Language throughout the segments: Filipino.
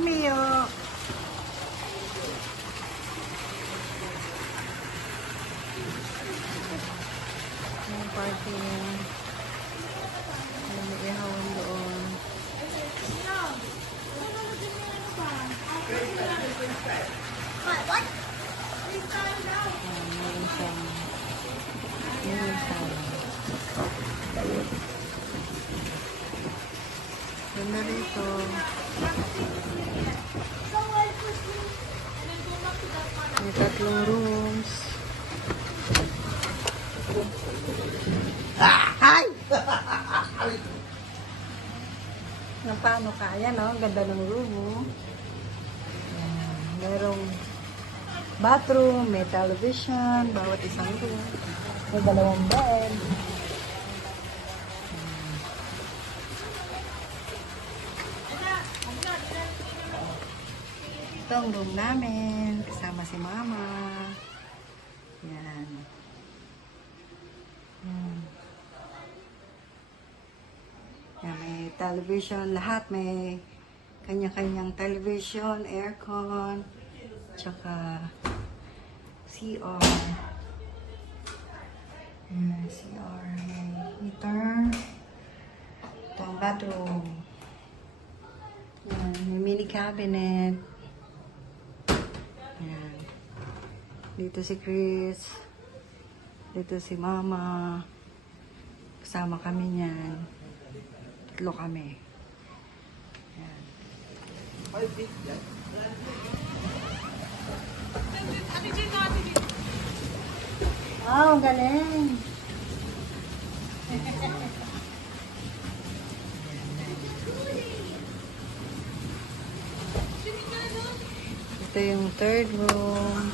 Hi, Mio. Yung party niya. May ihawan doon. What? Meron siyang sala. Ganda rito. May 3 rooms. Ay! Paano ka? Ayan o, ang ganda ng room o. Merong bathroom, may television, bawat isang room. May 2 bed. Ito ang room namin, kasama si Mama. Yan. Yan, may television, lahat may kanya-kanyang television, aircon, tsaka CR. Yan, CR, may heater. Ito ang bathroom. Yan, may mini cabinet. Yan. Dito si Chris. Dito si Mama. Kasama kami niyan. 3 kami. Yan. Wow, galing. Ito yung 3rd room.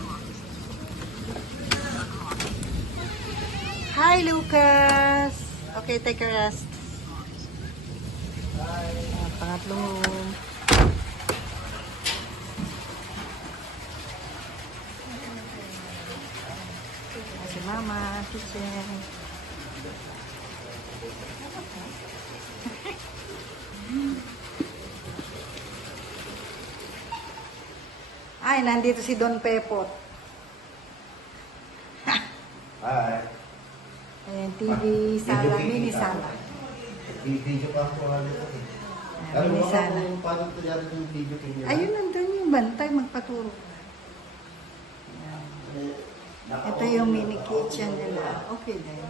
Hi, Lucas! Okay, take a rest. Pangatlong room. Si Mama, kitchen. Ay, nandito si Don Pepot. Hi. Ayan, TV, sala, mini sala. Video pa ako dito. Ayan, mini sala. Paano ito yata yung video kanya? Ayun, nandun yung bantay, magpaturo. Ito yung mini kitchen nila. Okay din.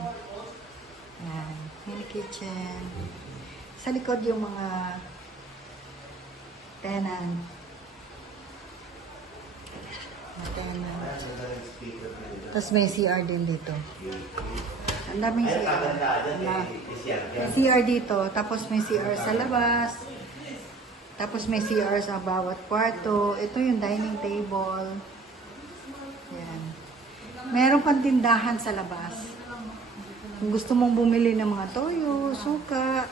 Ayan, mini kitchen. Sa likod yung mga tenant. Tapos may CR din dito. Ang daming CR. May CR dito. Tapos may CR sa labas. Tapos may CR sa bawat kwarto. Ito yung dining table. Yan. Meron pang tindahan sa labas. Kung gusto mong bumili ng mga toyo, suka.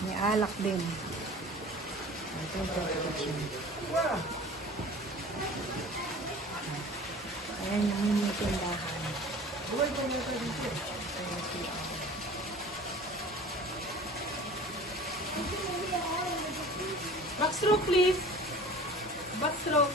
May alak din. Ito yung kitchen. Ayan yung mini tindahan. Backstroke, please. Backstroke.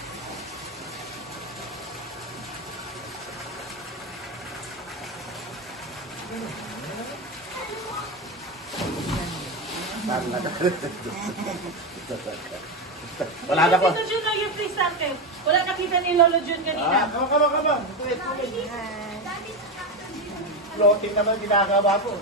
Wala na po. Tito Jun, na yung freestyle kayo. Wala nakita ni Lolo Jun kanina. Come on. Hi. Floating naman ginagawa ko.